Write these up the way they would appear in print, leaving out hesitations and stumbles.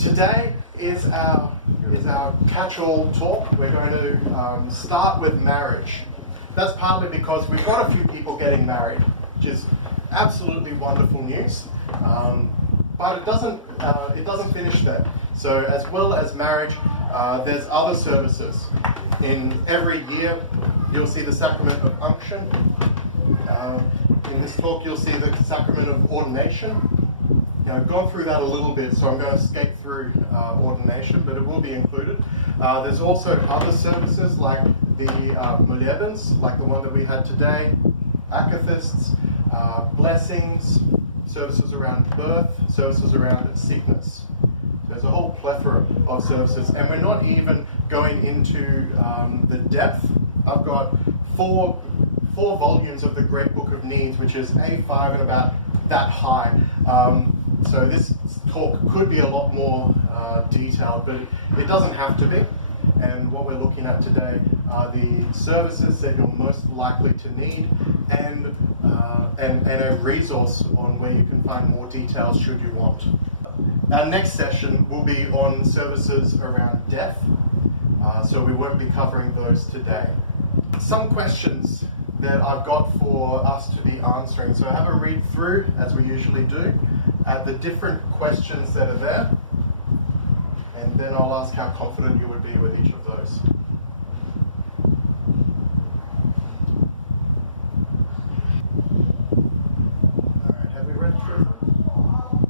Today is our catch-all talk. We're going to start with marriage. That's partly because we've got a few people getting married, which is absolutely wonderful news. But it doesn't finish there. So as well as marriage, there's other services. In every year, you'll see the Sacrament of Unction. In this talk, you'll see the Sacrament of Ordination. I've gone through that a little bit, so I'm going to skate through Ordination, but it will be included. There's also other services like the Molebens, like the one that we had today, Akathists, blessings, services around birth, services around sickness. There's a whole plethora of services, and we're not even going into the depth. I've got four volumes of the Great Book of Needs, which is A5 and about that high. So this talk could be a lot more detailed, but it doesn't have to be. And what we're looking at today are the services that you're most likely to need, and a resource on where you can find more details should you want. Our next session will be on services around death, so we won't be covering those today. Some questions that I've got for us to be answering. So have a read through, as we usually do, at the different questions that are there, and then I'll ask how confident you would be with each of those. Alright, have we read through them?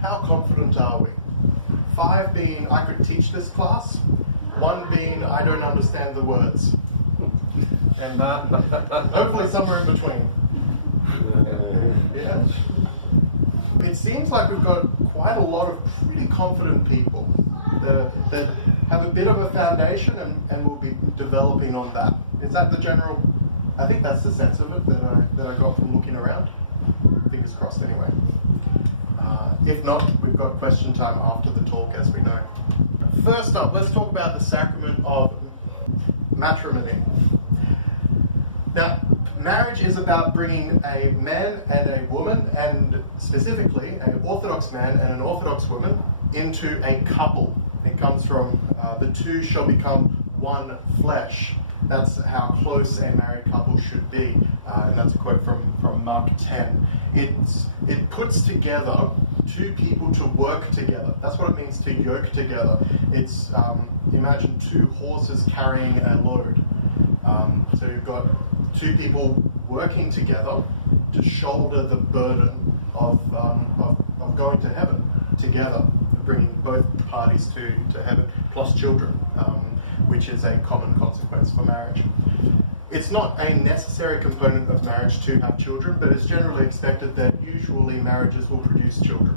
How confident are we? 5 being, I could teach this class. 1 being, I don't understand the words. And hopefully somewhere in between. Yeah. It seems like we've got quite a lot of pretty confident people that have a bit of a foundation and will be developing on that. Is that the general? I think that's the sense of it that I got from looking around. Fingers crossed anyway. If not, we've got question time after the talk, as we know. First up, let's talk about the sacrament of matrimony. Now, marriage is about bringing a man and a woman, and specifically an Orthodox man and an Orthodox woman, into a couple. It comes from the two shall become one flesh. That's how close a married couple should be, and that's a quote from Mark 10. It puts together two people to work together. That's what it means to yoke together. It's imagine 2 horses carrying a load. So you've got 2 people working together to shoulder the burden of going to heaven together, bringing both parties to heaven, plus children, which is a common consequence for marriage. It's not a necessary component of marriage to have children, but it's generally expected that usually marriages will produce children.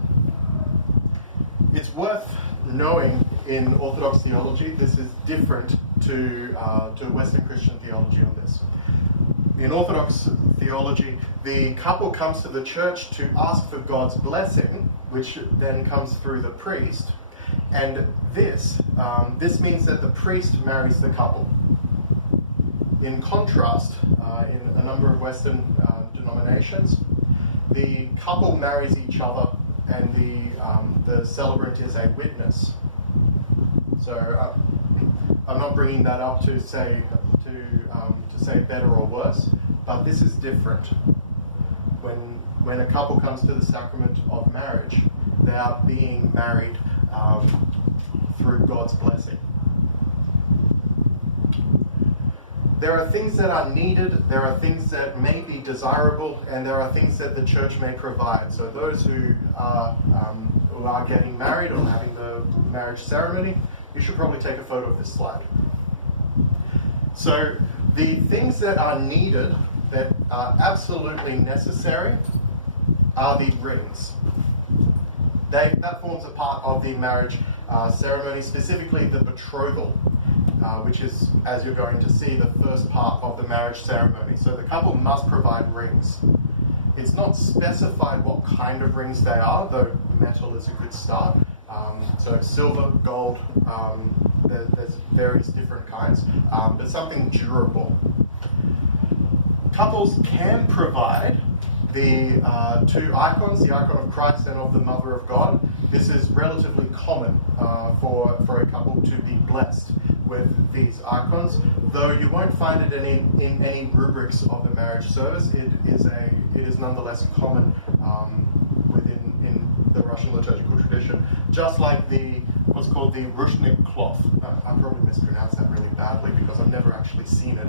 It's worth knowing in Orthodox theology, this is different to Western Christian theology on this. In Orthodox theology, the couple comes to the church to ask for God's blessing, which then comes through the priest. And this means that the priest marries the couple. In contrast, in a number of Western denominations, the couple marries each other, and the celebrant is a witness. So I'm not bringing that up to say better or worse, but this is different. When a couple comes to the sacrament of marriage, they are being married through God's blessing. There are things that are needed, there are things that may be desirable, and there are things that the church may provide. So those who are getting married or having the marriage ceremony, you should probably take a photo of this slide. So the things that are needed, that are absolutely necessary, are the rings. That forms a part of the marriage ceremony, specifically the betrothal, which is, as you're going to see, the first part of the marriage ceremony. So the couple must provide rings. It's not specified what kind of rings they are, though metal is a good start. So silver, gold, there's various different kinds, but something durable. Couples can provide the 2 icons, the icon of Christ and of the Mother of God. this is relatively common for a couple to be blessed with these icons, though you won't find it in any rubrics of the marriage service. It is nonetheless common in the Russian liturgical tradition, just like what's called the ruchnik cloth. I probably mispronounced that really badly because I've never actually seen it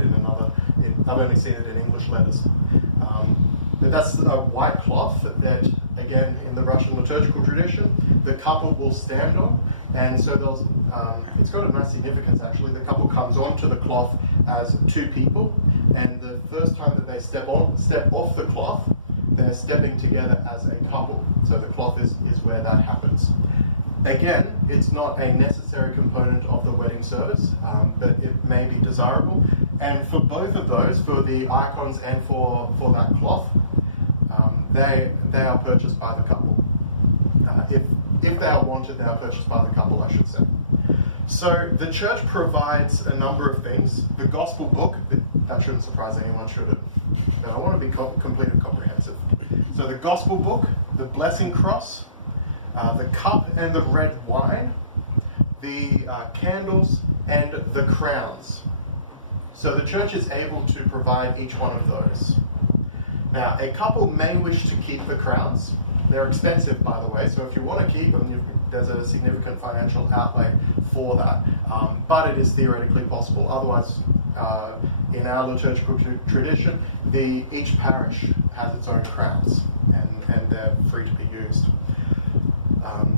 I've only seen it in English letters. But that's a white cloth that, again, in the Russian liturgical tradition, the couple will stand on, and so it's got a nice significance actually. The couple comes onto the cloth as two people, and the first time that they step off the cloth, they're stepping together as a couple. So the cloth is where that happens. Again, it's not a necessary component of the wedding service, but it may be desirable. And for both of those, for the icons and for that cloth, they are purchased by the couple. If they are wanted, they are purchased by the couple, I should say. So the church provides a number of things. The gospel book, that shouldn't surprise anyone, should it? But I want to be complete and comprehensive. So the gospel book, the blessing cross, the cup and the red wine, the candles, and the crowns. So the church is able to provide each one of those. Now, a couple may wish to keep the crowns. They're expensive, by the way, so if you want to keep them, there's a significant financial outlay for that. But it is theoretically possible. Otherwise, in our liturgical tradition, each parish has its own crowns, and they're free to be used.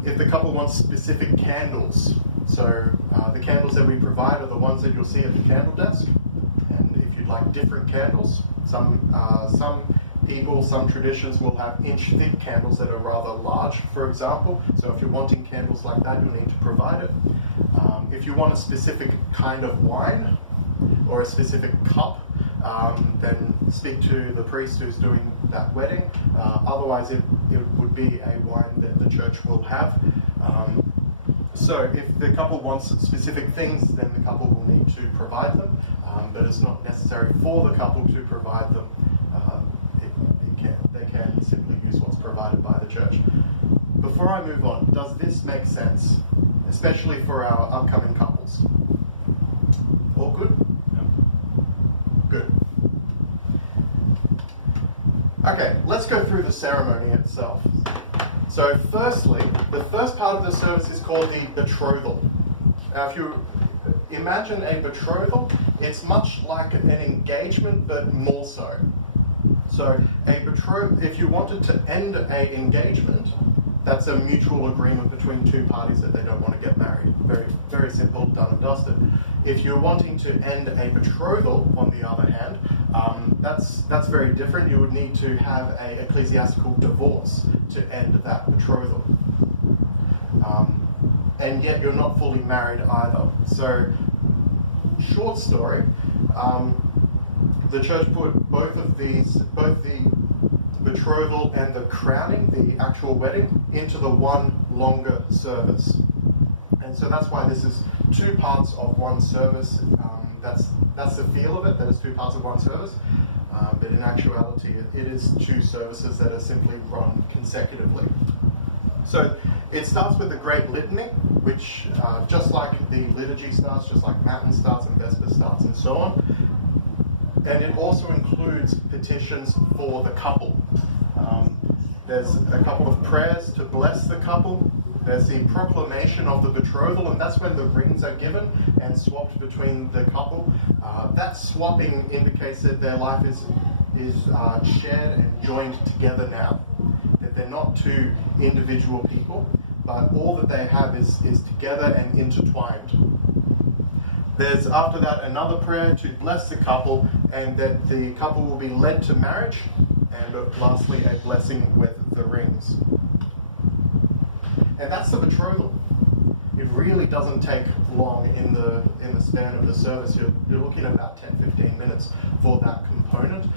If the couple wants specific candles, so the candles that we provide are the ones that you'll see at the candle desk. And if you'd like different candles, some traditions will have inch-thick candles that are rather large, for example. So if you're wanting candles like that, you'll need to provide it. If you want a specific kind of wine or a specific cup, then speak to the priest who's doing that wedding. Otherwise, it would be a wine that the church will have. So if the couple wants specific things, then the couple will need to provide them, but it's not necessary for the couple to provide them. They can simply use what's provided by the church. Before I move on, does this make sense, especially for our upcoming couples? All good? Good. Okay, let's go through the ceremony itself. So firstly, the first part of the service is called the betrothal. Now if you imagine a betrothal, it's much like an engagement, but more so. So if you wanted to end an engagement, that's a mutual agreement between two parties that they don't want to get married. Very, very simple, done and dusted. If you're wanting to end a betrothal, on the other hand, that's very different. You would need to have an ecclesiastical divorce to end that betrothal. And yet you're not fully married either. So, short story, the church put both the betrothal and the crowning, the actual wedding, into the one longer service. And so that's why this is two parts of one service. That's the feel of it, that it's two parts of one service. But in actuality, it is two services that are simply run consecutively. So it starts with the Great Litany, which just like the liturgy starts, just like Matin starts and Vespers starts and so on. And it also includes petitions for the couple. There's a couple of prayers to bless the couple. There's the proclamation of the betrothal, and that's when the rings are given and swapped between the couple. That swapping indicates that their life is shared and joined together now. That they're not two individual people, but all that they have is together and intertwined. There's after that another prayer to bless the couple, and that the couple will be led to marriage, and lastly a blessing with the rings. And that's the betrothal. It really doesn't take long in the span of the service. You're looking at about 10-15 minutes for that component,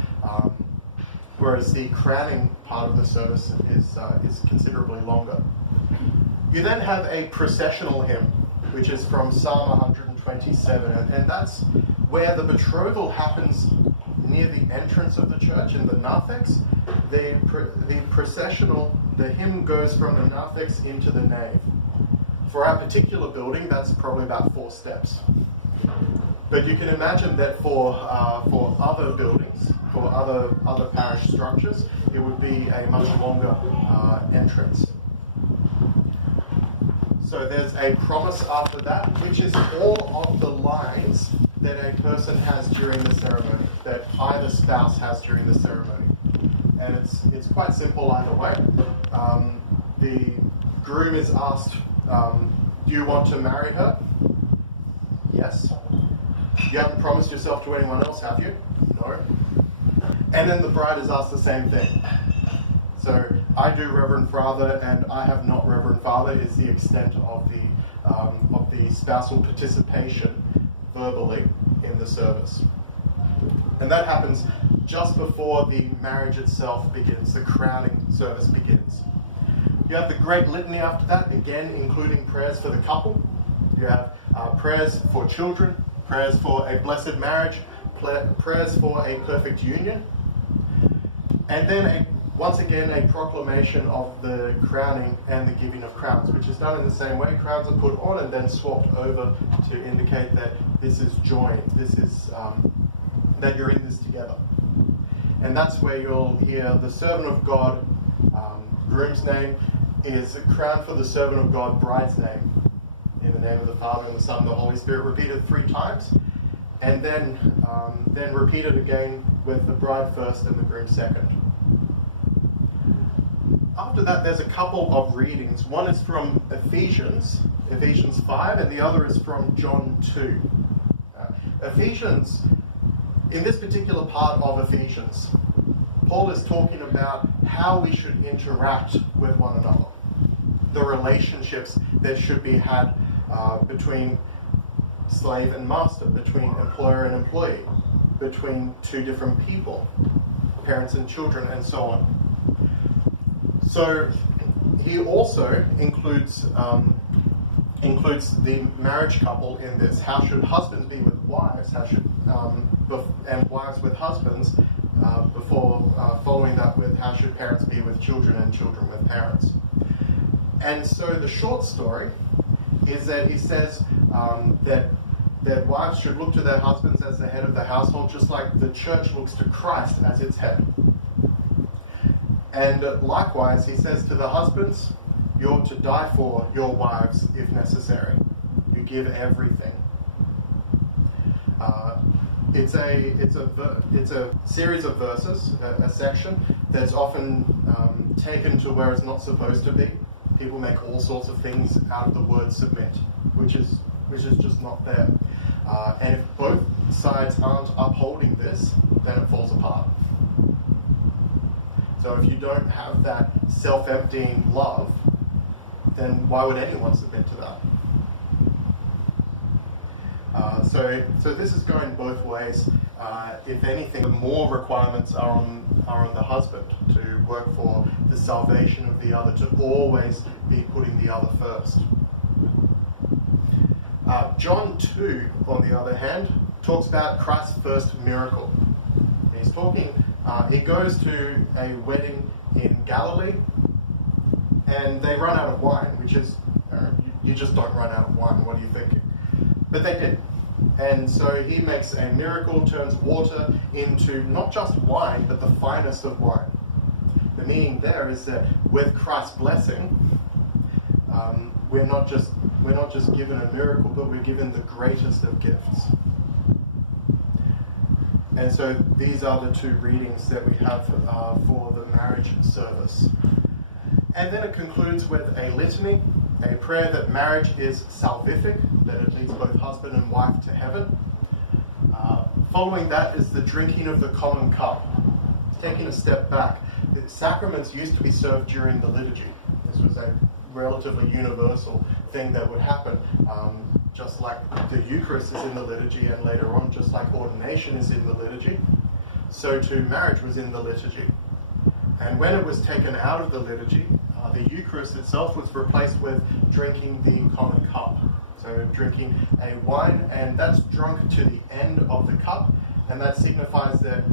whereas the crowning part of the service is considerably longer. You then have a processional hymn, which is from Psalm 127, and that's where the betrothal happens near the entrance of the church in the narthex. The the hymn goes from the narthex into the nave. For our particular building, that's probably about 4 steps. But you can imagine that for other buildings, for other parish structures, it would be a much longer entrance. So there's a promise after that, which is all of the lines that a person has during the ceremony, that either spouse has during the ceremony. And it's quite simple either way. The groom is asked, do you want to marry her? Yes. You haven't promised yourself to anyone else, have you? No. And then the bride is asked the same thing. So, I do Reverend Father and I have not Reverend Father is the extent of the spousal participation verbally in the service. And that happens just before the marriage itself begins, the crowning service begins. You have the great litany after that, again including prayers for the couple. You have prayers for children, prayers for a blessed marriage, prayers for a perfect union, and then once again a proclamation of the crowning and the giving of crowns, which is done in the same way. Crowns are put on and then swapped over to indicate that this is joint, this is that you're in this together. And that's where you'll hear the servant of God, groom's name, is crowned for the servant of God, bride's name. In the name of the Father, and the Son, and the Holy Spirit, repeated 3 times, and then repeated again with the bride first and the groom second. After that, there's a couple of readings. One is from Ephesians 5, and the other is from John 2. Ephesians, in this particular part of Ephesians, Paul is talking about how we should interact with one another, the relationships that should be had between slave and master, between employer and employee, between 2 different people, parents and children, and so on. So he also includes the marriage couple in this. How should husbands be with wives? How should and wives with husbands? Before following that with how should parents be with children and children with parents? And so the short story is that he says that wives should look to their husbands as the head of the household, just like the church looks to Christ as its head. And likewise, he says to the husbands, you ought to die for your wives if necessary. You give everything. It's a series of verses, a section that's often taken to where it's not supposed to be. People make all sorts of things out of the word submit, which is just not there. And if both sides aren't upholding this, then it falls apart. So if you don't have that self-emptying love, then why would anyone submit to that? So this is going both ways. If anything, more requirements are on the husband to work for the salvation of the other, to always be putting the other first. John 2, on the other hand, talks about Christ's first miracle. He's talking, he goes to a wedding in Galilee, and they run out of wine, which is, you just don't run out of wine, what are you thinking? But they did. And so he makes a miracle, turns water into not just wine, but the finest of wine. The meaning there is that with Christ's blessing, we're not just given a miracle, but we're given the greatest of gifts. And so these are the 2 readings that we have for the marriage service. And then it concludes with a litany, a prayer that marriage is salvific, that it leads both husband and wife to heaven. Following that is the drinking of the common cup. Taking a step back, the sacraments used to be served during the liturgy. This was a relatively universal thing that would happen, just like the Eucharist is in the liturgy, and later on, just like ordination is in the liturgy, so too marriage was in the liturgy. And when it was taken out of the liturgy, the Eucharist itself was replaced with drinking the common cup. So drinking a wine, and that's drunk to the end of the cup, and that signifies that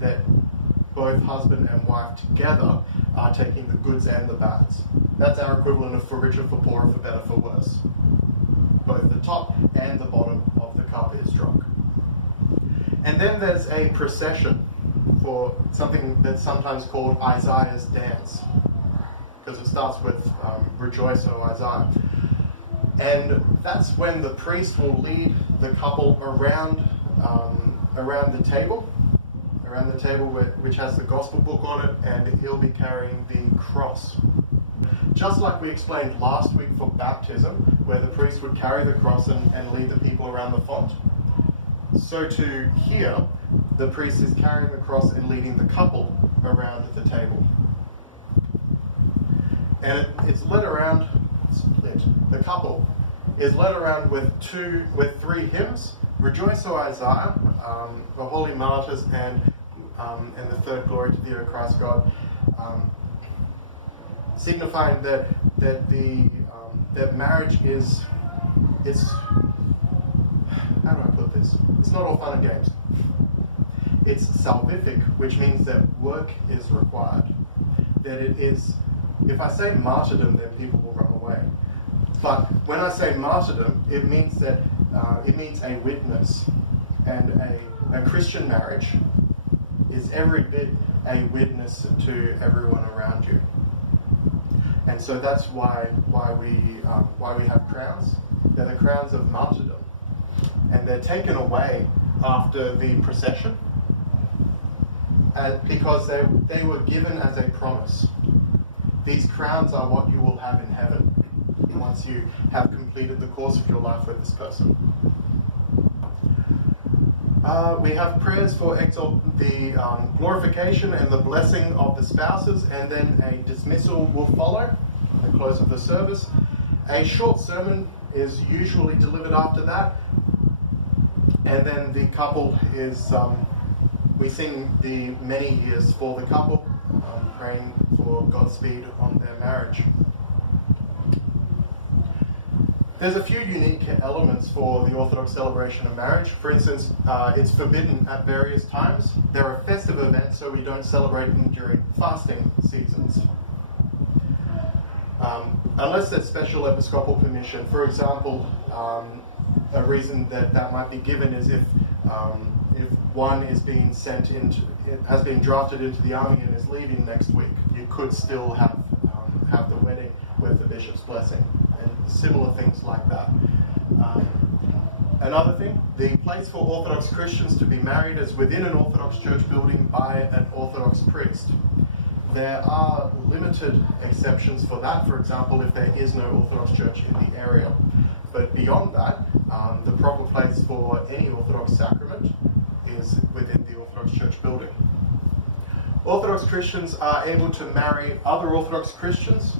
that both husband and wife together are taking the goods and the bads. That's our equivalent of for richer, for poorer, for better, for worse. Both the top and the bottom of the cup is drunk. And then there's a procession for something that's sometimes called Isaiah's dance, because it starts with Rejoice, O Isaiah. And that's when the priest will lead the couple around the table, which has the gospel book on it, and he'll be carrying the cross. Just like we explained last week for baptism, where the priest would carry the cross and lead the people around the font. So to here, the priest is carrying the cross and leading the couple around the table. And it's led around, the couple is led around with three hymns: Rejoice, O Isaiah, the Holy Martyrs, and the third, Glory to Thee, O Christ God, signifying that marriage is, how do I put this? It's not all fun and games. It's salvific, which means that work is required. That it is, if I say martyrdom, then people will run away. But when I say martyrdom, it means that it means a witness, and a Christian marriage is every bit a witness to everyone around you. And so that's why we have crowns. They're the crowns of martyrdom, and they're taken away after the procession because they were given as a promise. These crowns are what you will have in heaven once you have completed the course of your life with this person. We have prayers for the glorification and the blessing of the spouses, and then a dismissal will follow at the close of the service. A short sermon is usually delivered after that, and then the couple is, we sing the many years for the couple, praying for Godspeed on their marriage. There's a few unique elements for the Orthodox celebration of marriage. For instance, it's forbidden at various times. There are festive events, so we don't celebrate them during fasting seasons. Unless there's special episcopal permission. For example, a reason that might be given is if one is being sent into, has been drafted into the army and is leaving next week, you could still have the wedding with the bishop's blessing, and similar things like that. Another thing, the place for Orthodox Christians to be married is within an Orthodox church building by an Orthodox priest. There are limited exceptions for that, for example, if there is no Orthodox church in the area. But beyond that, the proper place for any Orthodox sacrament is within the Orthodox church building. Orthodox Christians are able to marry other Orthodox Christians,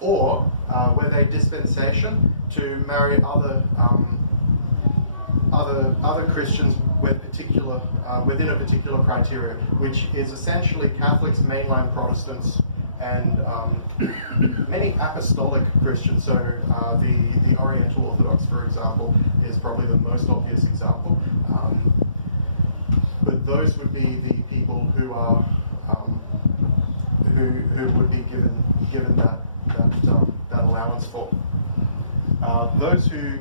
or where they dispensation, to marry other Christians with within a particular criteria, which is essentially Catholics, mainline Protestants, and many apostolic Christians. So the Oriental Orthodox, for example, is probably the most obvious example. But those would be the people who are who would be given that allowance for. Those who,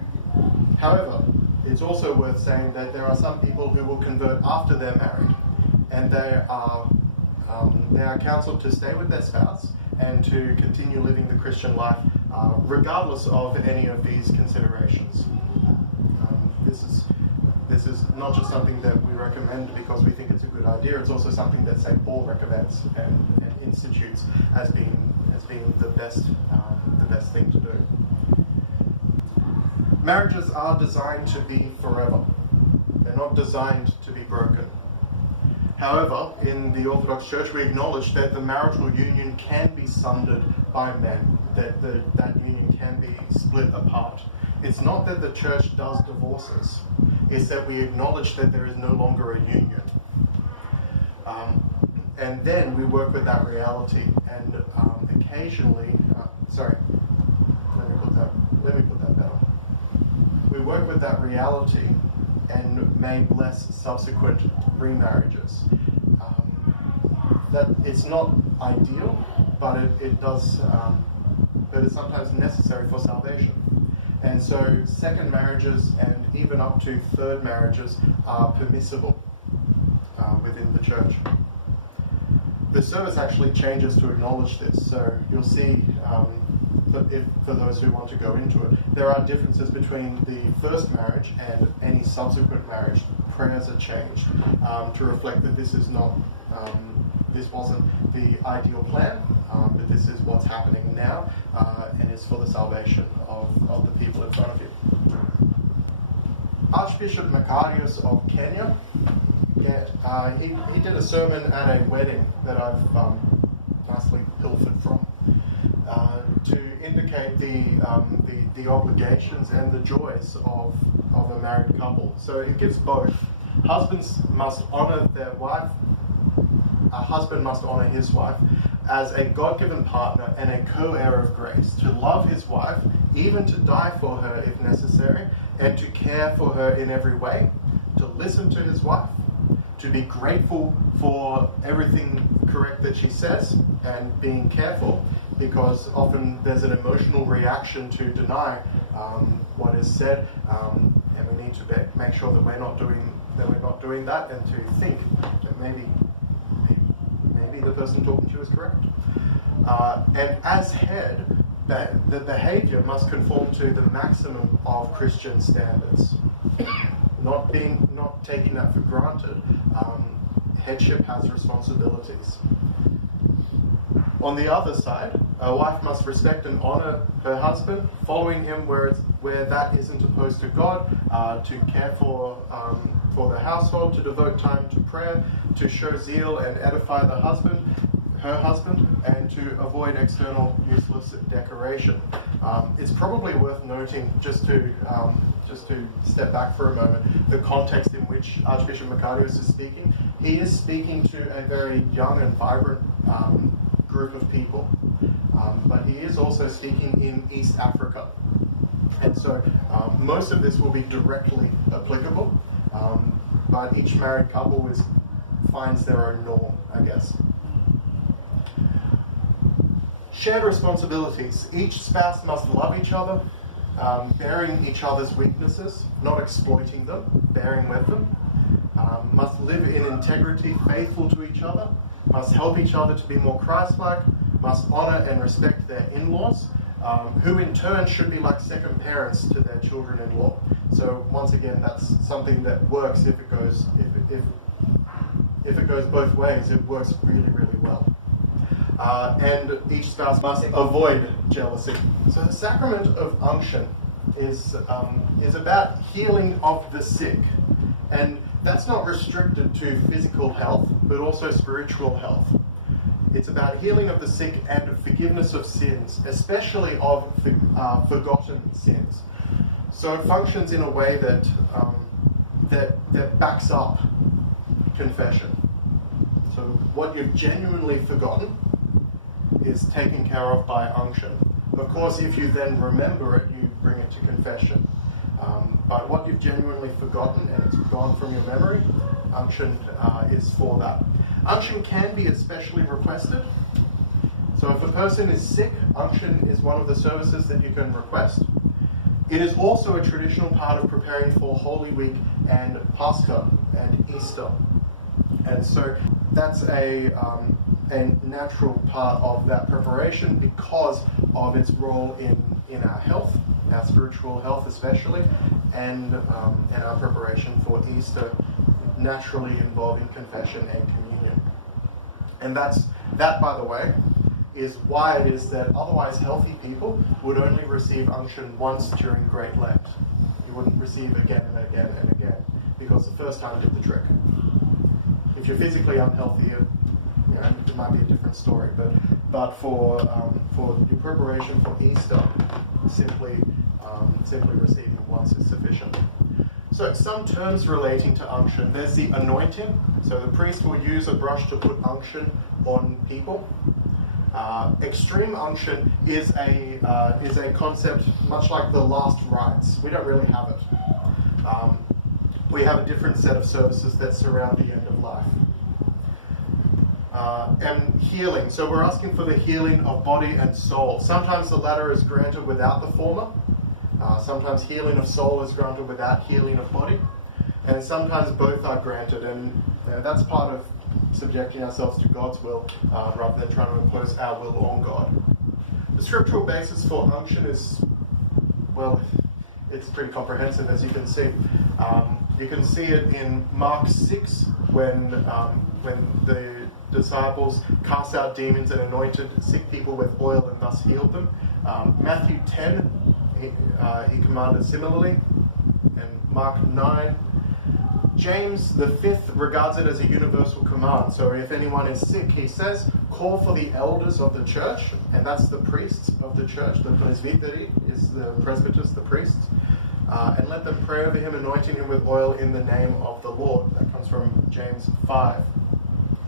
however, it's also worth saying that there are some people who will convert after they're married, and they are counseled to stay with their spouse and to continue living the Christian life regardless of any of these considerations. This is not just something that we recommend because we think it's a good idea. It's also something that St. Paul recommends and institutes as being the best thing to do. Marriages are designed to be forever. They're not designed to be broken. However, in the Orthodox Church, we acknowledge that the marital union can be sundered by men, that that union can be split apart. It's not that the Church does divorces, it's that we acknowledge that there is no longer a union. And then we work with that reality, and occasionally, let me put that down. We work with that reality and may bless subsequent remarriages. That it's not ideal, but it's sometimes necessary for salvation. And so second marriages and even up to third marriages are permissible within the church. The service actually changes to acknowledge this, so you'll see for those who want to go into it, there are differences between the first marriage and any subsequent marriage. Prayers are changed to reflect that this is not, this wasn't the ideal plan, but this is what's happening now, and is for the salvation of the people in front of you. Archbishop Macarius of Kenya, he did a sermon at a wedding that I've nicely pilfered from, to indicate the obligations and the joys of a married couple. So it gives both. Husbands must honour their wife. A husband must honour his wife as a God-given partner and a co-heir of grace, to love his wife, even to die for her if necessary, and to care for her in every way, to listen to his wife, to be grateful for everything correct that she says, and being careful, because often there's an emotional reaction to deny what is said, and we need to make sure that we're not doing that, and to think that maybe the person talking to you is correct. And as head, the behavior must conform to the maximum of Christian standards. Not taking that for granted. Headship has responsibilities. On the other side, a wife must respect and honor her husband, following him where that isn't opposed to God, to care for the household, to devote time to prayer, to show zeal and edify her husband, and to avoid external useless decoration. It's probably worth noting, just to step back for a moment, the context in which Archbishop Macarius is speaking. He is speaking to a very young and vibrant group of people, but he is also speaking in East Africa. And so most of this will be directly applicable, but each married couple finds their own norm, I guess. Shared responsibilities. Each spouse must love each other, bearing each other's weaknesses, not exploiting them, bearing with them. Must live in integrity, faithful to each other, must help each other to be more Christ-like, must honor and respect their in-laws, who in turn should be like second parents to their children-in-law. So once again, that's something that works if it goes both ways. It works really, really well. And each spouse must avoid jealousy. So the sacrament of unction is about healing of the sick, and that's not restricted to physical health, but also spiritual health. It's about healing of the sick and forgiveness of sins, especially of forgotten sins. So it functions in a way that backs up confession. So what you've genuinely forgotten is taken care of by unction. Of course, if you then remember it, you bring it to confession. But what you've genuinely forgotten and it's gone from your memory, unction is for that. Unction can be especially requested. So if a person is sick, unction is one of the services that you can request. It is also a traditional part of preparing for Holy Week and Pascha and Easter. And so that's a natural part of that preparation because of its role in our health, our spiritual health especially, and our preparation for Easter, naturally involving confession and communion. And that, by the way, is why it is that otherwise healthy people would only receive unction once during Great Lent. You wouldn't receive again and again and again, because the first time did the trick. If you're physically unhealthy, it might be a different story, but for your preparation for Easter, simply receiving it once is sufficient. So some terms relating to unction. There's the anointing. So the priest will use a brush to put unction on people. Extreme unction is a concept much like the last rites. We don't really have it. We have a different set of services that surround the end of life. and healing. So we're asking for the healing of body and soul. Sometimes the latter is granted without the former. Sometimes healing of soul is granted without healing of body. And sometimes both are granted. And that's part of subjecting ourselves to God's will rather than trying to impose our will on God. The scriptural basis for unction is, well, it's pretty comprehensive, as you can see. You can see it in Mark 6 when the disciples cast out demons and anointed sick people with oil and thus healed them. Matthew 10, he commanded similarly. And Mark 9, James the 5th regards it as a universal command. So if anyone is sick, he says, call for the elders of the church, and that's the priests of the church. The presbytery is the presbyters, the priests. And let them pray over him, anointing him with oil in the name of the Lord. That comes from James 5.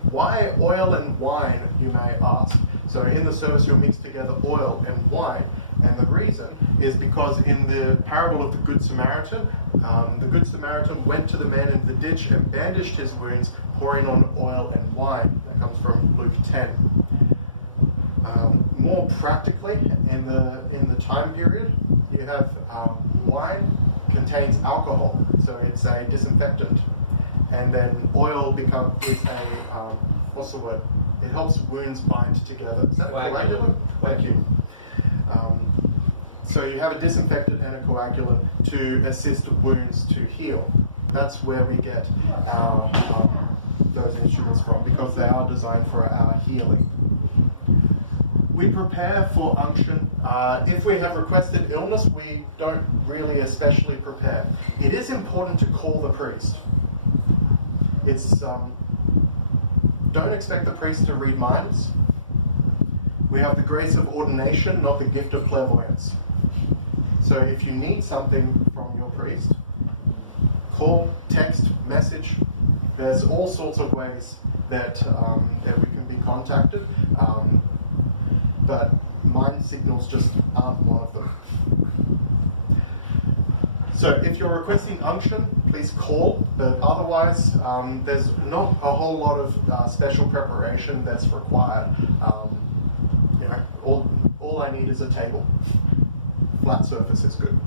Why oil and wine, you may ask? So in the service you'll mix together oil and wine. And the reason is because in the parable of the Good Samaritan went to the man in the ditch and bandaged his wounds, pouring on oil and wine. That comes from Luke 10. More practically, in the time period, you have wine contains alcohol, so it's a disinfectant, and then oil is a what's the word? It helps wounds bind together. Is that a coagulant? Thank you. So you have a disinfectant and a coagulant to assist wounds to heal. That's where we get those instruments from, because they are designed for our healing. We prepare for unction. If we have requested illness, we don't really especially prepare. It is important to call the priest. Don't expect the priest to read minds. We have the grace of ordination, not the gift of clairvoyance. So if you need something from your priest, call, text, message. There's all sorts of ways that we can be contacted. But mind signals just aren't one of them. So if you're requesting unction, please call, but otherwise there's not a whole lot of special preparation that's required. All I need is a table. Flat surface is good.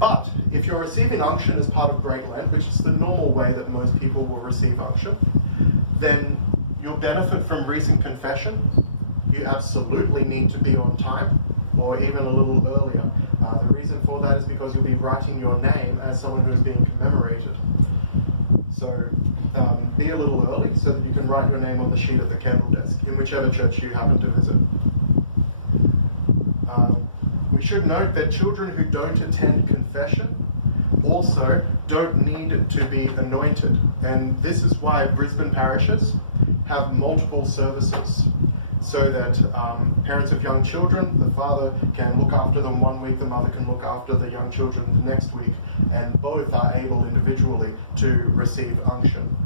But if you're receiving unction as part of Great Lent, which is the normal way that most people will receive unction, then you'll benefit from recent confession. You absolutely need to be on time, or even a little earlier. The reason for that is because you'll be writing your name as someone who is being commemorated. So be a little early so that you can write your name on the sheet at the candle desk, in whichever church you happen to visit. We should note that children who don't attend confession also don't need to be anointed. And this is why Brisbane parishes have multiple services, so that parents of young children, the father can look after them one week, the mother can look after the young children the next week, and both are able individually to receive unction.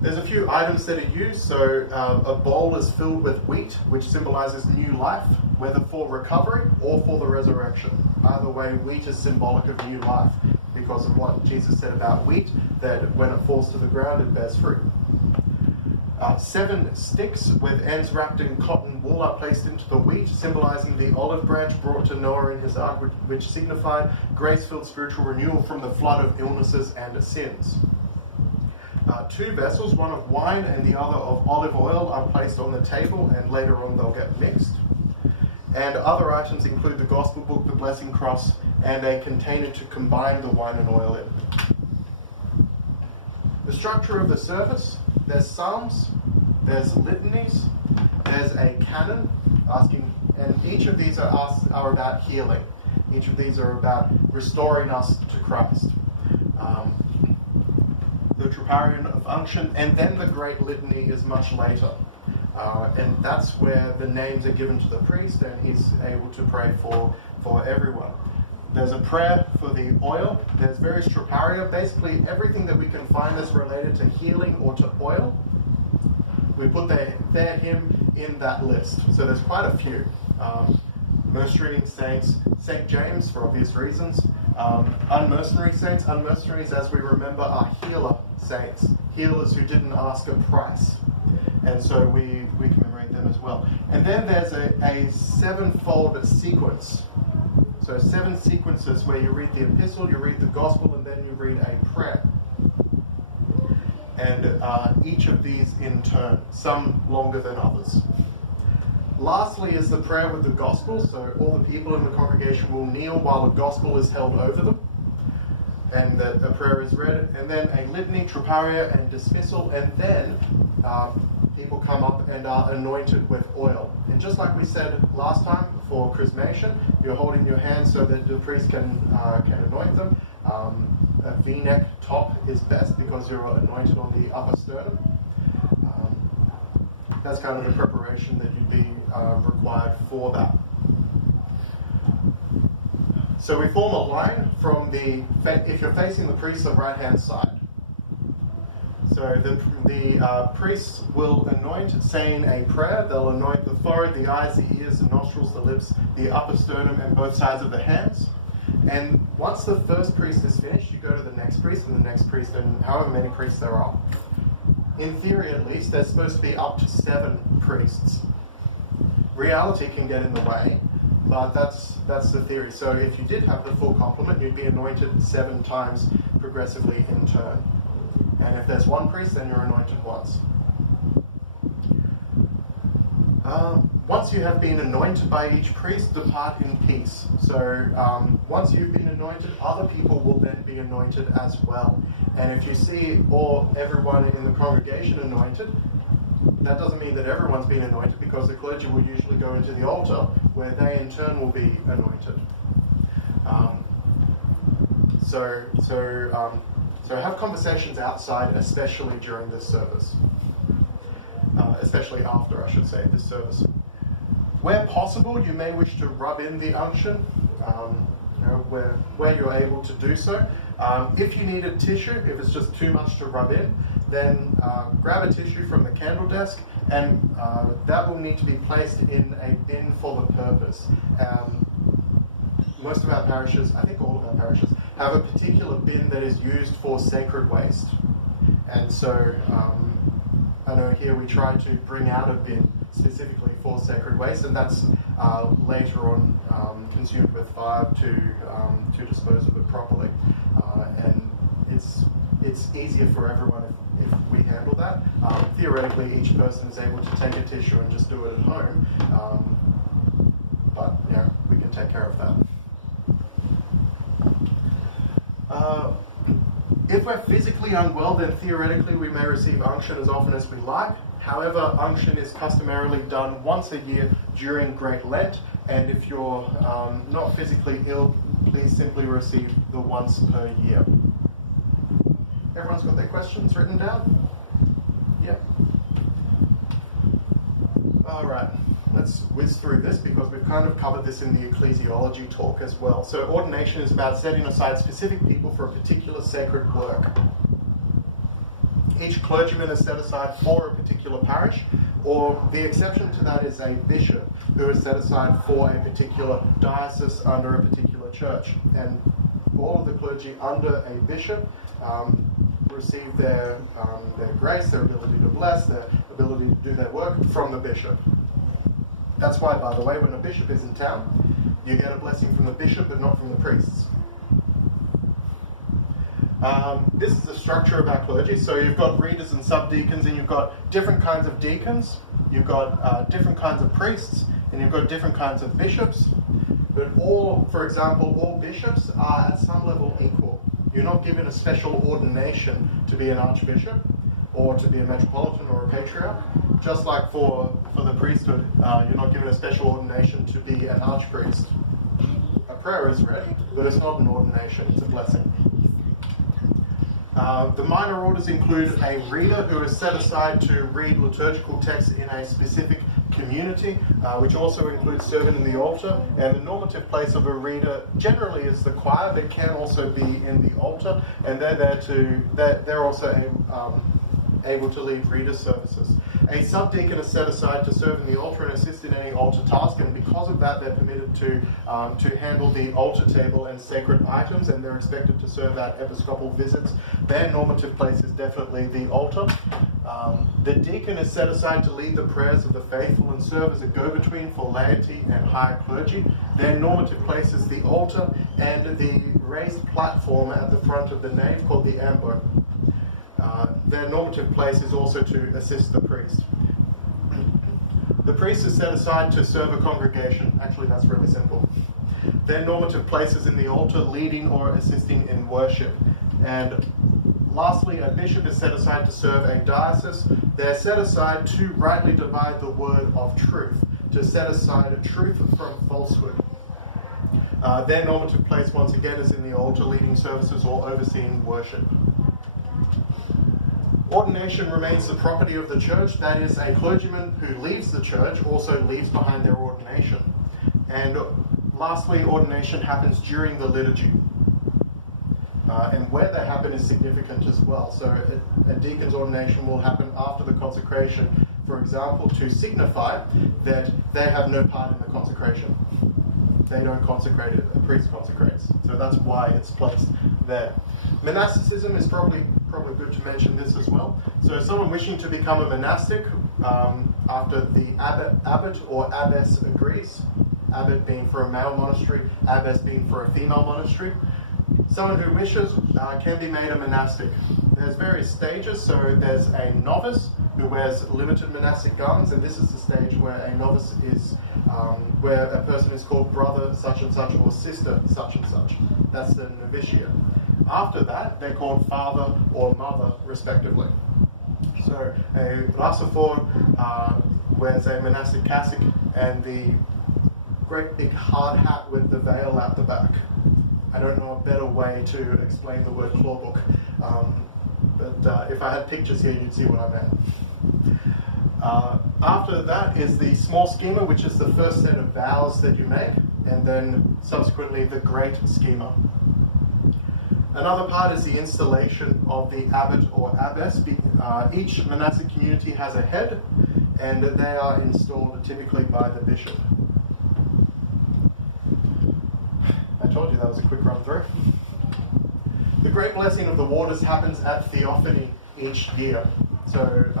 There's a few items that are used. So a bowl is filled with wheat, which symbolizes new life, whether for recovery or for the resurrection. Either way, wheat is symbolic of new life because of what Jesus said about wheat, that when it falls to the ground, it bears fruit. 7 sticks with ends wrapped in cotton wool are placed into the wheat, symbolizing the olive branch brought to Noah in his ark, which signified grace-filled spiritual renewal from the flood of illnesses and sins. 2 vessels, one of wine and the other of olive oil, are placed on the table, and later on they'll get mixed. And other items include the gospel book, the blessing cross, and a container to combine the wine and oil in. The structure of the service: there's psalms, there's litanies, there's a canon asking, and each of these are about healing. Each of these are about restoring us to Christ. The Troparion of Unction, and then the Great Litany is much later. And that's where the names are given to the priest, and he's able to pray for everyone. There's a prayer for the oil. There's various troparia, basically everything that we can find that's related to healing or to oil. We put their hymn in that list. So there's quite a few. Most reading saints, St. James for obvious reasons. Unmercenary saints. Unmercenaries, as we remember, are healer saints. healers who didn't ask a price. And so we commemorate them as well. And then there's a sevenfold sequence. So 7 sequences where you read the epistle, you read the gospel, and then you read a prayer. And each of these in turn, some longer than others. Lastly is the prayer with the gospel. So all the people in the congregation will kneel while the gospel is held over them. And a prayer is read. And then a litany, troparia, and dismissal. And then people come up and are anointed with oil. And just like we said last time for chrismation, you're holding your hands so that the priest can anoint them. A V-neck top is best because you're anointed on the upper sternum. That's kind of the preparation that you'd be required for that. So we form a line from if you're facing the priest, the right-hand side. So the priests will anoint, saying a prayer. They'll anoint the forehead, the eyes, the ears, the nostrils, the lips, the upper sternum, and both sides of the hands. And once the first priest is finished, you go to the next priest and the next priest, and however many priests there are. In theory, at least, there's supposed to be up to 7 priests. Reality can get in the way, but that's the theory. So if you did have the full complement, you'd be anointed 7 times progressively in turn. And if there's 1 priest, then you're anointed once. Once you have been anointed by each priest, depart in peace. So once you've been anointed, other people will then be anointed as well. And if you see everyone in the congregation anointed, that doesn't mean that everyone's been anointed, because the clergy will usually go into the altar where they in turn will be anointed. So have conversations outside, especially during this service. Especially after, I should say, this service. Where possible, you may wish to rub in the unction, where you're able to do so. If you need a tissue, if it's just too much to rub in, then grab a tissue from the candle desk, and that will need to be placed in a bin for the purpose. Most of our parishes, I think all of our parishes, have a particular bin that is used for sacred waste. And so I know here we try to bring out a bin specifically for sacred waste, and that's later on consumed with fire to dispose of it properly. And it's easier for everyone if we handle that. Theoretically, each person is able to take a tissue and just do it at home, but we can take care of that. If we're physically unwell, then theoretically we may receive unction as often as we like. However, unction is customarily done once a year during Great Lent, and if you're not physically ill, please simply receive the once per year. Everyone's got their questions written down? Yeah. All right. Let's whiz through this because we've kind of covered this in the ecclesiology talk as well. So ordination is about setting aside specific people for a particular sacred work. Each clergyman is set aside for a particular parish, or the exception to that is a bishop who is set aside for a particular diocese under a particular church. And all of the clergy under a bishop receive their grace, their ability to bless, their ability to do their work from the bishop. That's why, by the way, when a bishop is in town, you get a blessing from the bishop, but not from the priests. This is the structure of our clergy. So you've got readers and subdeacons, and you've got different kinds of deacons, you've got different kinds of priests, and you've got different kinds of bishops. But for example, all bishops are at some level equal. You're not given a special ordination to be an archbishop, or to be a metropolitan or a patriarch. Just like for the priesthood, you're not given a special ordination to be an archpriest. A prayer is read, but it's not an ordination, it's a blessing. The minor orders include a reader who is set aside to read liturgical texts in a specific community, which also includes serving in the altar. And the normative place of a reader generally is the choir, but can also be in the altar, and they're also able to lead reader services. A subdeacon is set aside to serve in the altar and assist in any altar task, and because of that they're permitted to handle the altar table and sacred items, and they're expected to serve at episcopal visits. Their normative place is definitely the altar. The deacon is set aside to lead the prayers of the faithful and serve as a go-between for laity and higher clergy. Their normative place is the altar and the raised platform at the front of the nave called the ambo. Their normative place is also to assist the priest. The priest is set aside to serve a congregation. Actually, that's really simple. Their normative place is in the altar, leading or assisting in worship. And lastly, a bishop is set aside to serve a diocese. They're set aside to rightly divide the word of truth, to set aside truth from falsehood. Their normative place, once again, is in the altar, leading services or overseeing worship. Ordination remains the property of the church. That is, a clergyman who leaves the church also leaves behind their ordination. And lastly, ordination happens during the liturgy. And where they happen is significant as well. So a deacon's ordination will happen after the consecration, for example, to signify that they have no part in the consecration. They don't consecrate it, a priest consecrates. So that's why it's placed there. Monasticism is probably good to mention this as well. So someone wishing to become a monastic, after the abbot or abbess agrees, abbot being for a male monastery, abbess being for a female monastery, someone who wishes can be made a monastic. There's various stages. So there's a novice who wears limited monastic garments, and this is the stage where a novice is, where a person is called brother such and such or sister such and such. That's the novitiate. After that, they're called father or mother, respectively. So a Rasafor wears a monastic cassock and the great big hard hat with the veil at the back. I don't know a better way to explain the word clawbook, but if I had pictures here, you'd see what I meant. After that is the small schema, which is the first set of vows that you make, and then subsequently the great schema. Another part is the installation of the abbot or abbess. Each monastic community has a head, and they are installed typically by the bishop. I told you that was a quick run through. The Great Blessing of the Waters happens at Theophany each year. So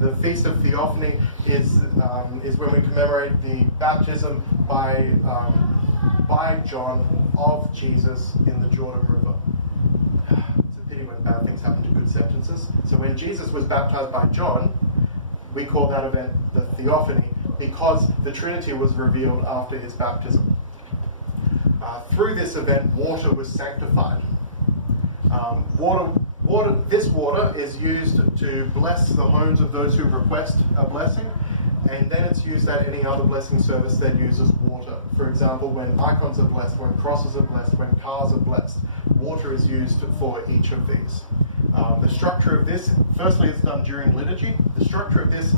the Feast of Theophany is when we commemorate the baptism by John of Jesus in the Jordan River. It's a pity when bad things happen to good sentences. So when Jesus was baptized by John, we call that event the Theophany because the Trinity was revealed after his baptism. Through this event, water was sanctified. This water is used to bless the homes of those who request a blessing, and then it's used at any other blessing service that uses water. For example, when icons are blessed, when crosses are blessed, when cars are blessed, water is used for each of these. The structure of this, firstly, it's done during liturgy. The structure of this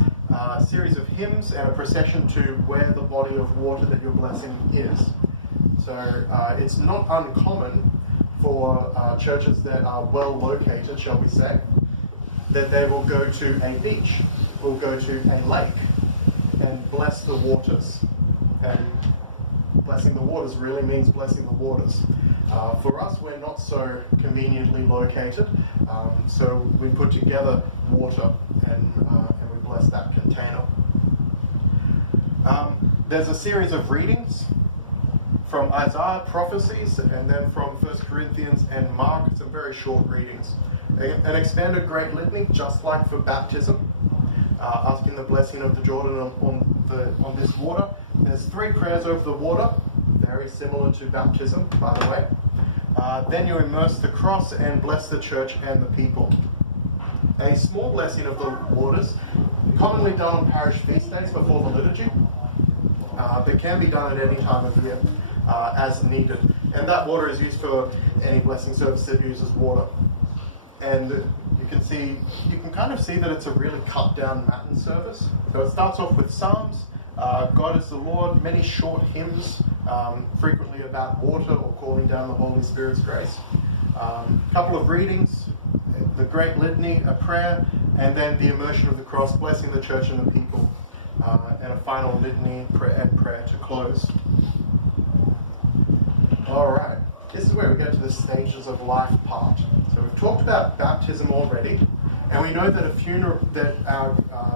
series of hymns and a procession to where the body of water that you're blessing is. So it's not uncommon for churches that are well located, shall we say, that they will go to a beach, will go to a lake, and bless the waters. And blessing the waters really means blessing the waters. For us, we're not so conveniently located, so we put together water and we bless that container. There's a series of readings from Isaiah prophecies, and then from 1 Corinthians and Mark, some very short readings. An expanded Great Litany, just like for baptism, asking the blessing of the Jordan on this water. There's 3 prayers over the water, very similar to baptism, by the way. Then you immerse the cross and bless the church and the people. A small blessing of the waters, commonly done on parish feast days before the liturgy, but can be done at any time of year as needed. And that water is used for any blessing service that uses water. And you can kind of see that it's a really cut down matin service. So it starts off with Psalms, God is the Lord, many short hymns, frequently about water or calling down the Holy Spirit's grace. A couple of readings, the Great Litany, a prayer, and then the immersion of the cross, blessing the church and the people, and a final litany and prayer to close. All right, this is where we get to the stages of life part. So we've talked about baptism already, and we know that our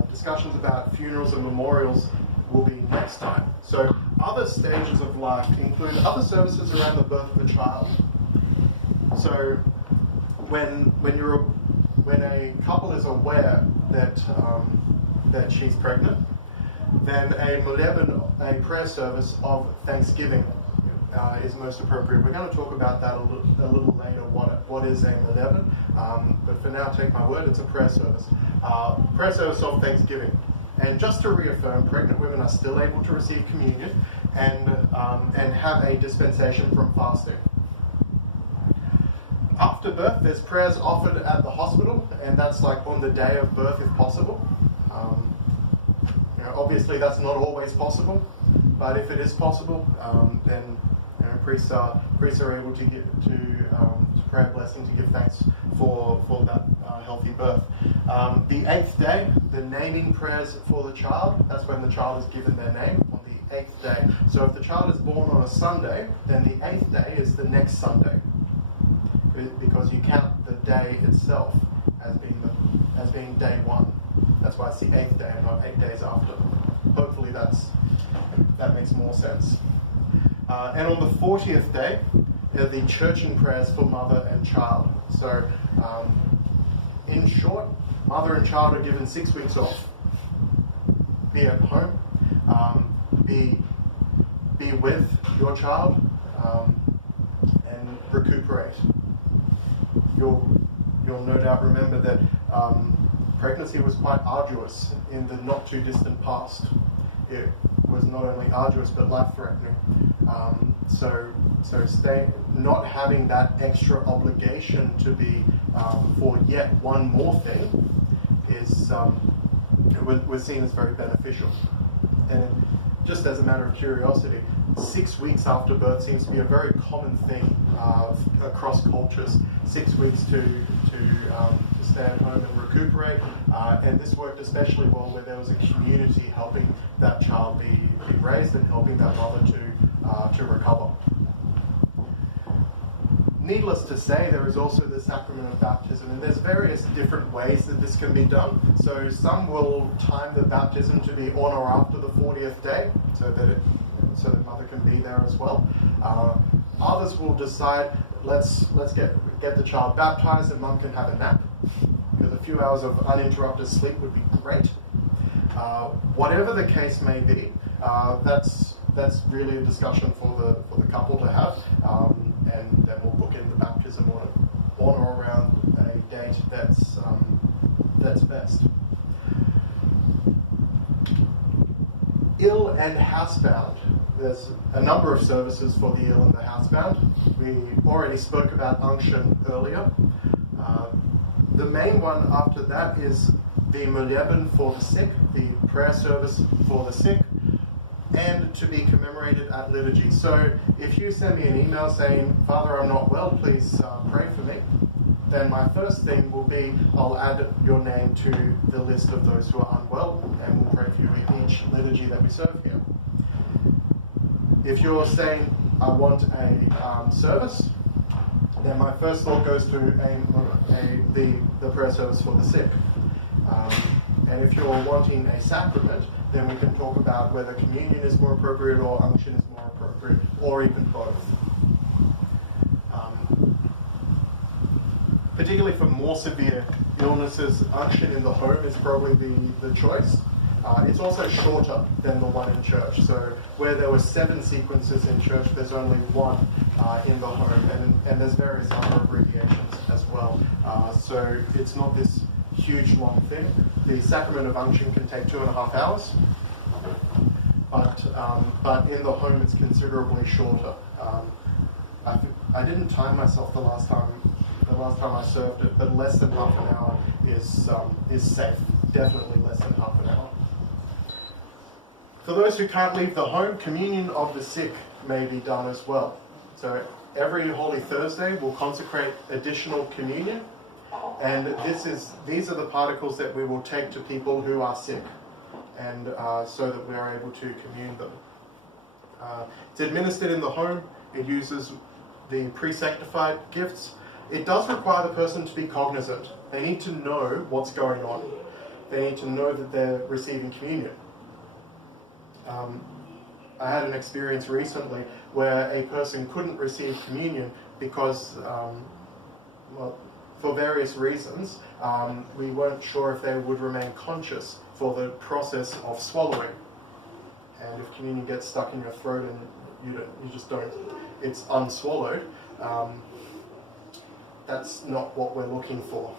discussions about funerals and memorials will be next time. So other stages of life include other services around the birth of a child. So when a couple is aware that she's pregnant, then a Moleben, a prayer service of thanksgiving, is most appropriate. We're going to talk about that a little later, what is a Moleben, but for now, take my word, it's a prayer service. Prayer service of thanksgiving. And just to reaffirm, pregnant women are still able to receive communion and have a dispensation from fasting. After birth, there's prayers offered at the hospital, and that's like on the day of birth if possible. Obviously that's not always possible, but if it is possible, then priests are able to pray a blessing to give thanks for that healthy birth. The 8th day, the naming prayers for the child, that's when the child is given their name, on the 8th day. So if the child is born on a Sunday, then the 8th day is the next Sunday, because you count the day itself as being day 1. That's why it's the 8th day and not 8 days after. Hopefully that makes more sense. And on the 40th day, are the churching prayers for mother and child. So, in short, mother and child are given 6 weeks off. Be at home, be with your child, and recuperate. You'll no doubt remember that pregnancy was quite arduous in the not too distant past. It was not only arduous but life-threatening. So not having that extra obligation to be for yet one more thing was seen as very beneficial. And just as a matter of curiosity, 6 weeks after birth seems to be a very common thing across cultures. 6 weeks to stay at home and recuperate, and this worked especially well where there was a community helping that child be raised and helping that mother to recover. Needless to say, there is also the sacrament of baptism, and there's various different ways that this can be done. So some will time the baptism to be on or after the 40th day, so that mother can be there as well. Others will decide, let's get the child baptized and mum can have a nap, because a few hours of uninterrupted sleep would be great. Whatever the case may be, that's really a discussion for the couple to have, and then we'll book in the baptism on or around a date that's best. Ill and housebound. There's a number of services for the ill and the housebound. We already spoke about Unction earlier. The main one after that is the Moleben for the sick, the prayer service for the sick, and to be commemorated at liturgy. So if you send me an email saying, Father, I'm not well, please pray for me, then my first thing will be, I'll add your name to the list of those who are unwell, and we'll pray for you in each liturgy that we serve here. If you're saying, I want a service, then my first thought goes to the prayer service for the sick. And if you're wanting a sacrament, then we can talk about whether communion is more appropriate or unction is more appropriate, or even both. Particularly for more severe illnesses, unction in the home is probably the choice. It's also shorter than the one in church. So where there were 7 sequences in church, there's only 1 in the home, and there's various other abbreviations as well. So it's not this huge long thing. The sacrament of unction can take 2.5 hours, but in the home it's considerably shorter. I didn't time myself the last time I served it, but less than half an hour is safe. Definitely less than half an hour. For those who can't leave the home, communion of the sick may be done as well. So every Holy Thursday we'll consecrate additional communion, And these are the particles that we will take to people who are sick, and so that we are able to commune them. It's administered in the home. It uses the pre-sanctified gifts. It does require the person to be cognizant. They need to know what's going on. They need to know that they're receiving communion. I had an experience recently where a person couldn't receive communion because, well, for various reasons, we weren't sure if they would remain conscious for the process of swallowing. And if communion gets stuck in your throat and you just don't, it's unswallowed, that's not what we're looking for.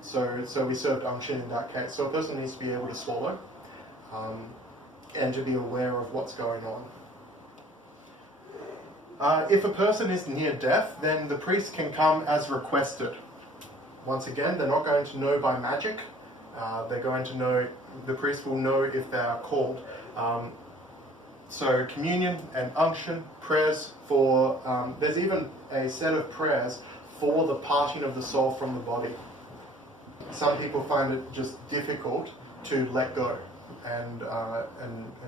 So we served unction in that case. So a person needs to be able to swallow and to be aware of what's going on. If a person is near death, then the priest can come as requested. Once again, they're not going to know by magic. They're going to know, the priest will know if they are called. So communion and unction, prayers for, there's even a set of prayers for the parting of the soul from the body. Some people find it just difficult to let go. And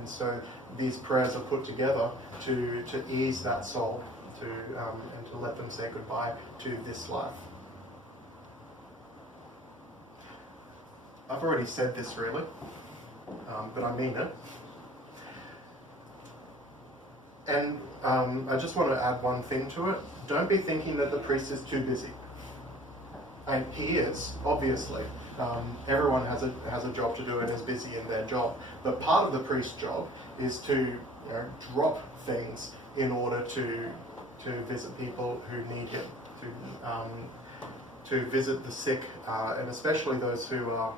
so these prayers are put together to ease that soul, and to let them say goodbye to this life. I've already said this really, but I mean it. And I just want to add one thing to it. Don't be thinking that the priest is too busy. And he is, obviously. Everyone has a job to do and is busy in their job. But part of the priest's job is to drop things in order to visit people who need him, to visit the sick, and especially those who are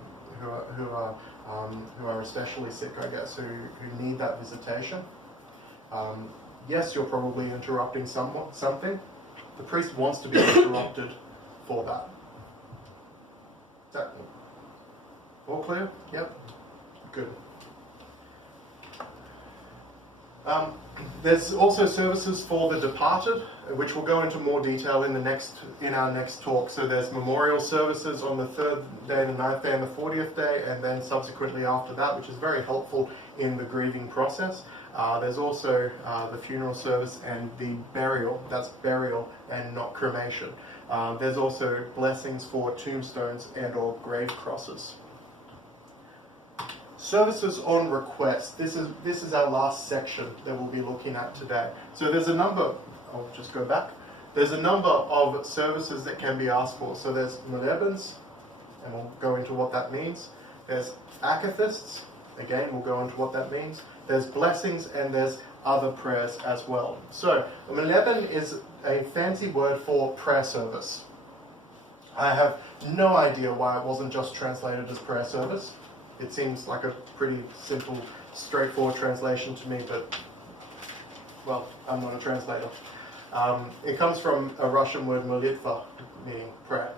especially sick, I guess, who need that visitation. Yes, you're probably interrupting something. The priest wants to be interrupted for that. Is that all clear? Yep. Good. There's also services for the departed, which we'll go into more detail in our next talk. So there's memorial services on the 3rd day, the 9th day, and the 40th day, and then subsequently after that, which is very helpful in the grieving process. There's also the funeral service and the burial. That's burial and not cremation. There's also blessings for tombstones and or grave crosses. Services on request. This is our last section that we'll be looking at today. So there's a number, I'll just go back. There's a number of services that can be asked for. So there's Molebens, and we'll go into what that means. There's akathists, again, we'll go into what that means. There's blessings, and there's other prayers as well. So a Moleben is a fancy word for prayer service. I have no idea why it wasn't just translated as prayer service. It seems like a pretty simple, straightforward translation to me, but, well, I'm not a translator. It comes from a Russian word, molitva, meaning prayer.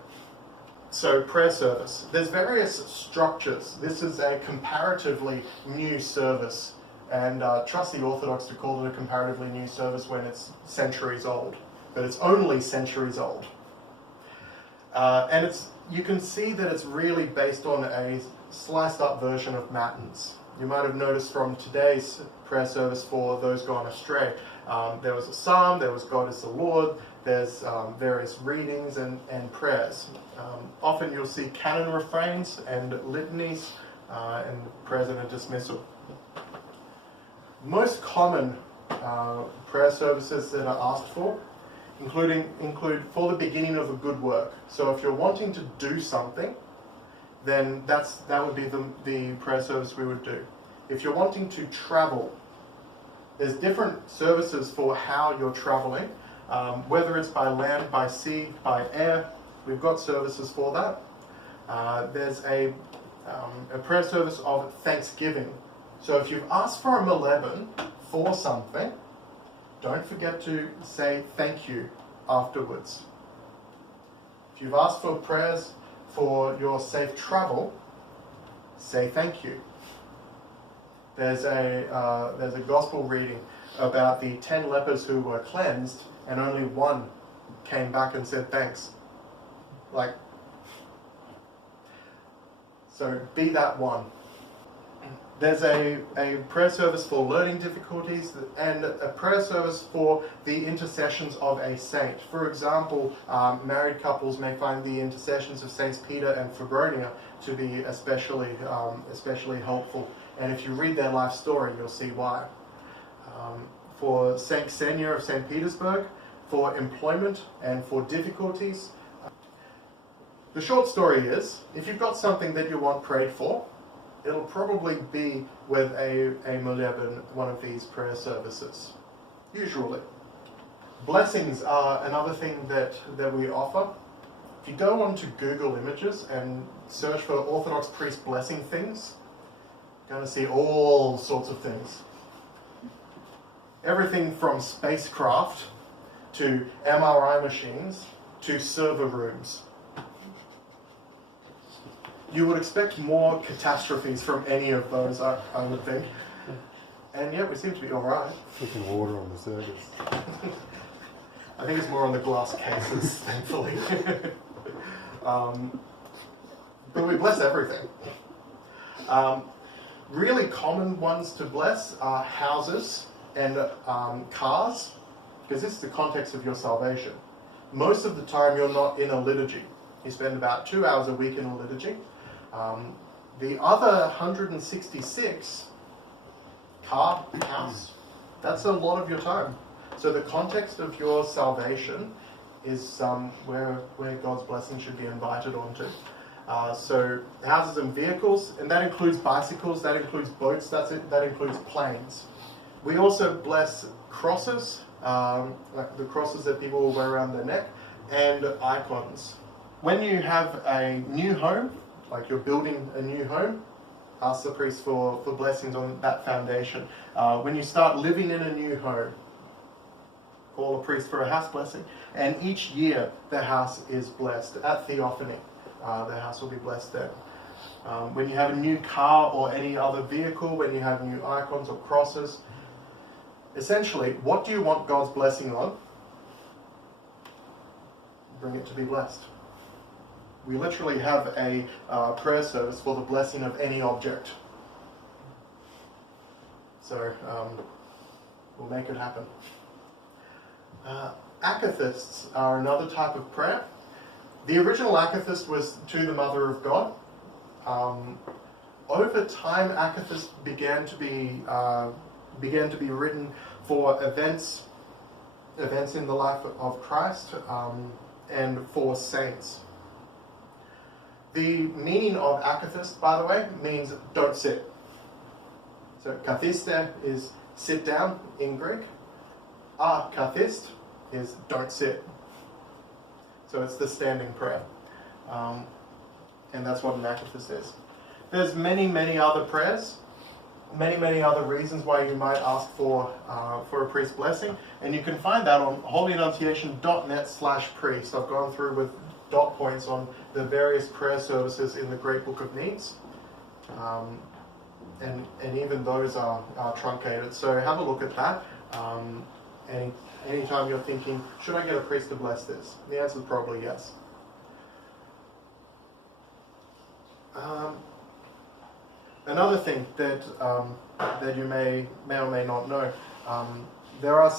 So, prayer service. There's various structures. This is a comparatively new service, and trust the Orthodox to call it a comparatively new service when it's centuries old, but it's only centuries old. And you can see that it's really based on a sliced up version of matins. You might have noticed from today's prayer service for those gone astray, there was a psalm, there was God is the Lord, there's various readings and prayers. Often you'll see canon refrains and litanies and prayers and a dismissal. Most common prayer services that are asked for include for the beginning of a good work. So if you're wanting to do something, then that would be the prayer service we would do. If you're wanting to travel, there's different services for how you're traveling, whether it's by land, by sea, by air. We've got services for that. There's a prayer service of thanksgiving. So if you've asked for a Moleben for something, don't forget to say thank you afterwards. If you've asked for prayers for your safe travel, say thank you. There's a gospel reading about the 10 lepers who were cleansed, and only one came back and said thanks. Like, so be that one. There's a prayer service for learning difficulties and a prayer service for the intercessions of a saint. For example, married couples may find the intercessions of Saints Peter and Febronia to be especially helpful. And if you read their life story, you'll see why. For Saint Xenia of St. Petersburg, for employment and for difficulties. The short story is, if you've got something that you want prayed for, it'll probably be with a Moleben, one of these prayer services, usually. Blessings are another thing that we offer. If you go onto Google Images and search for Orthodox priest blessing things, you're going to see all sorts of things. Everything from spacecraft to MRI machines to server rooms. You would expect more catastrophes from any of those, I would think. And yet we seem to be all right. Flipping water on the surface. I think it's more on the glass cases, thankfully. But we bless everything. Really common ones to bless are houses and cars, because this is the context of your salvation. Most of the time you're not in a liturgy. You spend about 2 hours a week in a liturgy. The other 166, car, house, that's a lot of your time. So the context of your salvation is where God's blessing should be invited onto. So houses and vehicles, and that includes bicycles, that includes boats, that includes planes. We also bless crosses, like the crosses that people will wear around their neck, and icons. When you have a new home, like you're building a new home, ask the priest for blessings on that foundation. When you start living in a new home, call a priest for a house blessing. And each year the house is blessed. At Theophany, the house will be blessed then. When you have a new car or any other vehicle, when you have new icons or crosses, essentially, what do you want God's blessing on? Bring it to be blessed. We literally have a prayer service for the blessing of any object. So we'll make it happen. Akathists are another type of prayer. The original akathist was to the Mother of God. Over time, akathists began to be written for events in the life of Christ and for saints. The meaning of akathist, by the way, means don't sit. So kathiste is sit down in Greek. Akathist is don't sit. So it's the standing prayer. And that's what an akathist is. There's many other prayers, many other reasons why you might ask for a priest blessing, and you can find that on holyannunciation.net/priest. I've gone through with dot points on the various prayer services in the Great Book of Needs, and even those are truncated. So have a look at that. Anytime you're thinking, should I get a priest to bless this? The answer is probably yes. Another thing that you may or may not know, there are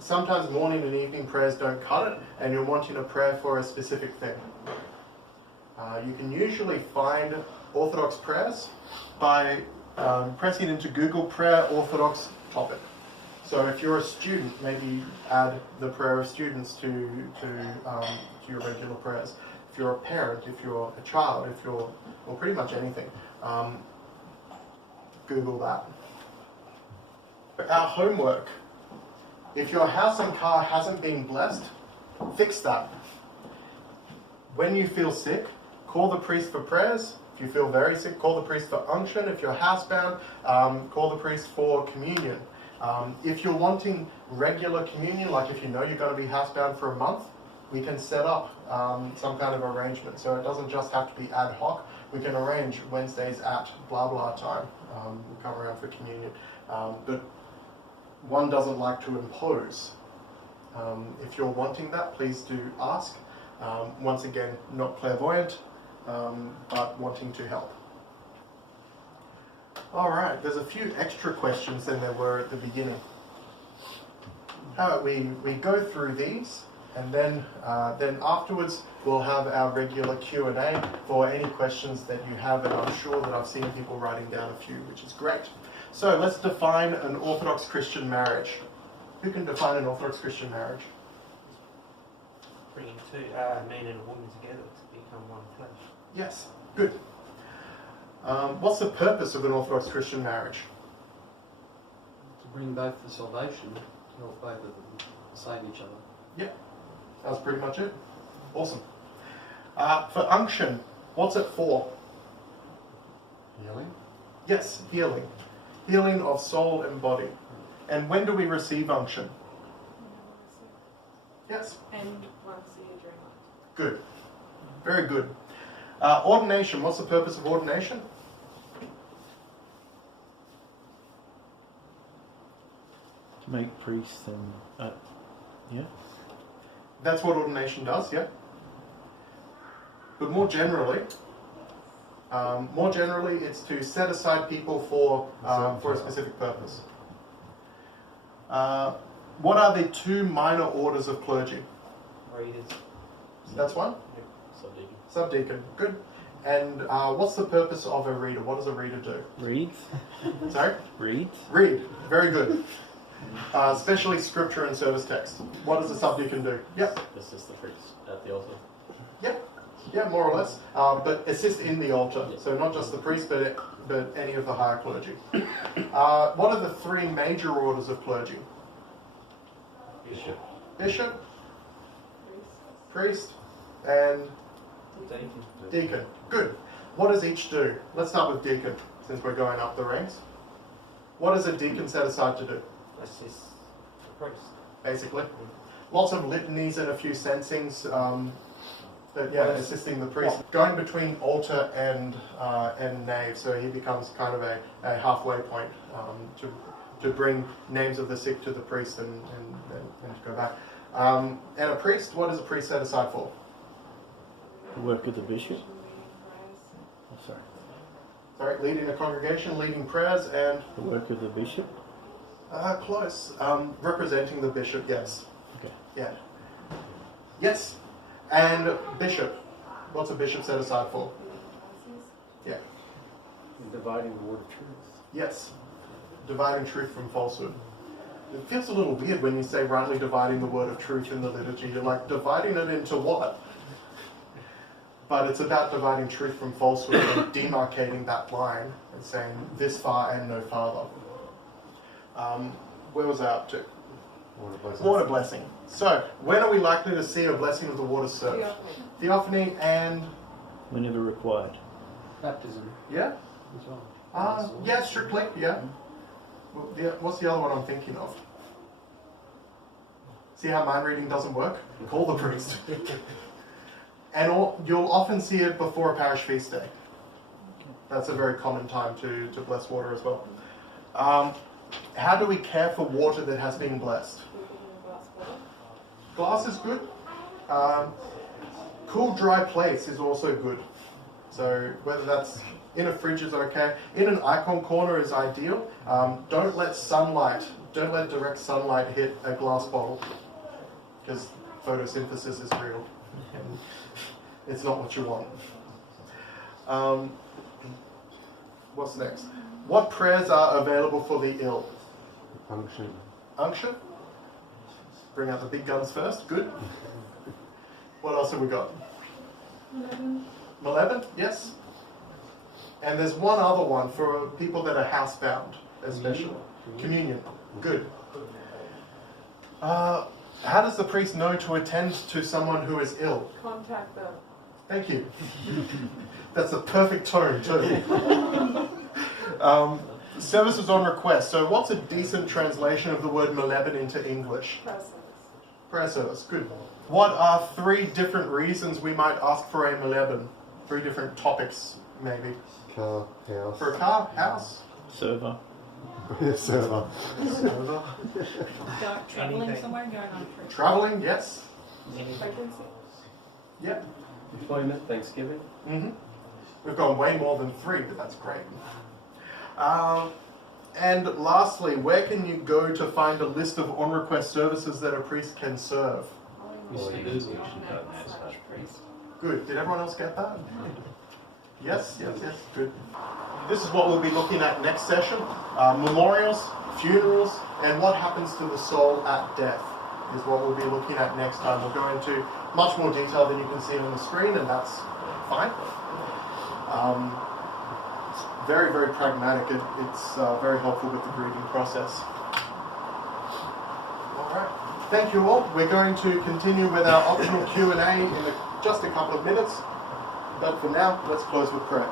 sometimes morning and evening prayers don't cut it, and you're wanting a prayer for a specific thing. You can usually find Orthodox prayers by pressing into Google Prayer Orthodox topic. So if you're a student, maybe add the prayer of students to your regular prayers. If you're a parent, if you're a child, or pretty much anything, Google that. Our homework. If your house and car hasn't been blessed, fix that. When you feel sick, call the priest for prayers. If you feel very sick, call the priest for unction. If you're housebound, call the priest for communion. If you're wanting regular communion, like if you know you're going to be housebound for a month, we can set up some kind of arrangement. So it doesn't just have to be ad hoc. We can arrange Wednesdays at blah blah time. We'll come around for communion. But one doesn't like to impose. If you're wanting that, please do ask. Once again, not clairvoyant, but wanting to help. All right, there's a few extra questions than there were at the beginning. How about we go through these, and then afterwards we'll have our regular Q&A for any questions that you have, and I'm sure that I've seen people writing down a few, which is great. So let's define an Orthodox Christian marriage. Who can define an Orthodox Christian marriage? Bringing two man and a woman together to become one flesh. Yes, good. What's the purpose of an Orthodox Christian marriage? To bring both the salvation, to help both of them save each other. Yep, that's pretty much it. Awesome. For unction, what's it for? Healing? Yes, healing. Healing of soul and body. And when do we receive unction? Yes. And once a year during Lent. Good. Very good. Ordination, what's the purpose of ordination? To make priests and yeah. That's what ordination does, yeah. But more generally, it's to set aside people for a specific purpose. What are the two minor orders of clergy? Readers. That's one? Subdeacon. Subdeacon, good. And what's the purpose of a reader? What does a reader do? Read. Sorry? Read. Read, very good. Especially scripture and service text. What does a subdeacon do? Yep. Assist the priest at the altar. Yep. Yeah, more or less. But assist in the altar. Yes. So not just the priest, but any of the higher clergy. What are the three major orders of clergy? Bishop. Bishop, priest, and Deacon. deacon. Good. What does each do? Let's start with deacon, since we're going up the ranks. What does a deacon set aside to do? Assist the priest. Basically. Lots of litanies and a few sensings, assisting the priest. Going between altar and nave, so he becomes kind of a halfway point to bring names of the sick to the priest and to go back. And a priest, what does a priest set aside for? The work of the bishop. Oh, sorry. Leading a congregation, leading prayers, and... The work of the bishop. Close. Representing the bishop, yes. Okay. Yeah. Yes. And bishop. What's a bishop set aside for? Yeah. Dividing the word of truth. Yes. Dividing truth from falsehood. It feels a little weird when you say rightly dividing the word of truth in the liturgy. You're like, dividing it into what? But it's about dividing truth from falsehood and demarcating that line and saying this far and no farther. Where was I up to? Water blessing. Water blessing. So, when are we likely to see a blessing of the water served? Theophany and... Whenever required. Baptism Yeah? as well. Yeah, strictly, yeah. What's the other one I'm thinking of? See how mind reading doesn't work? Call the priest. And you'll often see it before a parish feast day. That's a very common time to bless water as well. How do we care for water that has been blessed? Glass is good. Cool, dry place is also good. So whether that's in a fridge is okay. In an icon corner is ideal. Don't let direct sunlight hit a glass bottle, because photosynthesis is real. And it's not what you want. What's next? What prayers are available for the ill? Unction. Unction? Bring out the big guns first. Good. What else have we got? Moleben, yes. And there's one other one for people that are housebound, especially. Communion. Good. How does the priest know to attend to someone who is ill? Contact them. Thank you. That's a perfect tone, too. Services on request. So what's a decent translation of the word Moleben into English? Prayer service. Good. What are 3 different reasons we might ask for a Moleben? 3 different topics, maybe. Car, house. For a car, house. Server. Server. Server. Traveling somewhere, going on a trip. Traveling, yes. Pregnancy. Yeah. Employment, Thanksgiving. Mm-hmm. We've gone way more than 3, but that's great. And lastly, where can you go to find a list of on-request services that a priest can serve? Good. Did everyone else get that? Yes, good. This is what we'll be looking at next session. Memorials, funerals, and what happens to the soul at death is what we'll be looking at next time. We'll go into much more detail than you can see on the screen, and that's fine. It's very, very pragmatic. It's very helpful with the grieving process. All right. Thank you all. We're going to continue with our optional Q&A in just a couple of minutes. But for now, let's close with prayer.